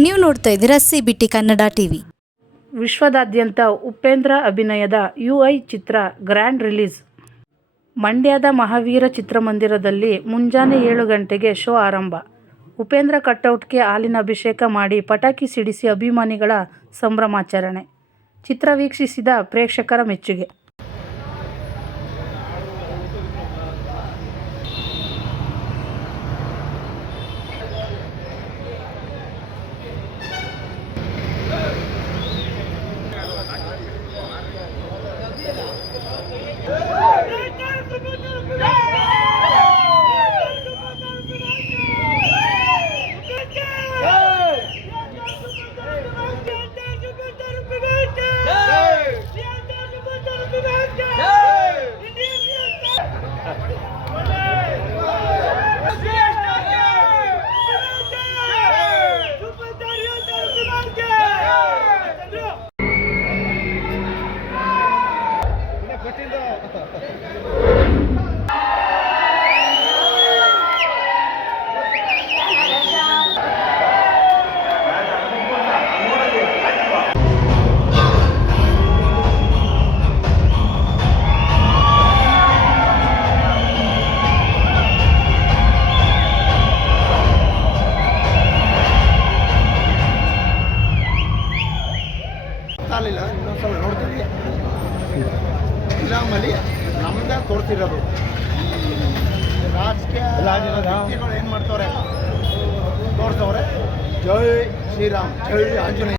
ನೀವು ನೋಡ್ತಾ ಇದ್ದೀರಾ C B T Kannada TV. ವಿಶ್ವದಾದ್ಯಂತ ಉಪೇಂದ್ರ ಅಭಿನಯದ ಯು ಐ ಚಿತ್ರ ಗ್ರ್ಯಾಂಡ್ ರಿಲೀಸ್. ಮಂಡ್ಯದ ಮಹಾವೀರ ಚಿತ್ರಮಂದಿರದಲ್ಲಿ ಮುಂಜಾನೆ ಏಳು ಗಂಟೆಗೆ ಶೋ ಆರಂಭ. ಉಪೇಂದ್ರ ಕಟೌಟ್ಗೆ ಹಾಲಿನ ಅಭಿಷೇಕ ಮಾಡಿ ಪಟಾಕಿ ಸಿಡಿಸಿ ಅಭಿಮಾನಿಗಳ ಸಂಭ್ರಮಾಚರಣೆ. ಚಿತ್ರ ವೀಕ್ಷಿಸಿದ ಪ್ರೇಕ್ಷಕರ ಮೆಚ್ಚುಗೆ. ಗೊತ್ತಾಗಲಿಲ್ಲ ಇನ್ನೊಂದ್ಸಲ ನೋಡ್ತೀನಿ ಫಿಲಮಲ್ಲಿ ನಮ್ದೇ ತೋರ್ತಿರೋದು ರಾಜಕೀಯ ವ್ಯಕ್ತಿಗಳು ಏನು ಮಾಡ್ತವ್ರೆ? ತೋರ್ತವ್ರೆ ಜೈ ಶ್ರೀರಾಮ್ ಜೈ ಆಂಜನೇಯ.